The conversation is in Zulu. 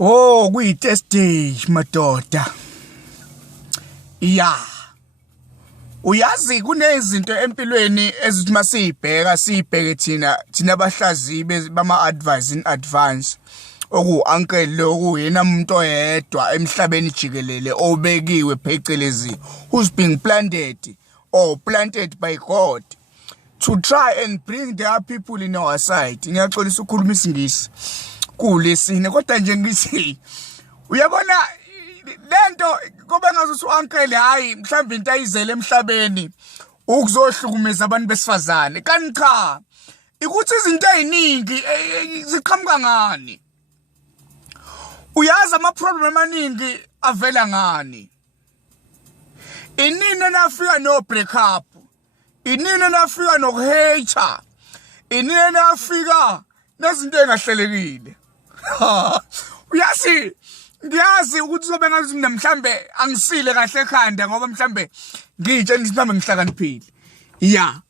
Oh, kuyi-Thursday madoda. Ya. Uyazi kunezinto empilweni ezithi masibheke thina abahlaziyi bama advice in advance. Ankel lo yena umuntu oyedwa emhlabeni jikelele obekiwe phecelezi who's being planted or planted by God to try and bring their people in our side. Ngiyaxolisa ukukhuluma isingisi kulesine kodwa nje ngithi uyabona lento kube ngazuthi uAnkel hayi mhlawumbe into ayizele emhlabeni ukuzohlukumeza abantu besifazane kanti cha ukuthi izinto eziningi ziqhamuka ngani uyazi ama problem amaningi avela ngani inini nafika no break up inini nafika nokuhater inini nafika nezinto engahlelekile uyazi ngiyazi ukuthi sobe ngathi mina mhlambe angisile kahle ekhanda ngoba mhlambe ngitshe mhlambe ngihlakaniphile ya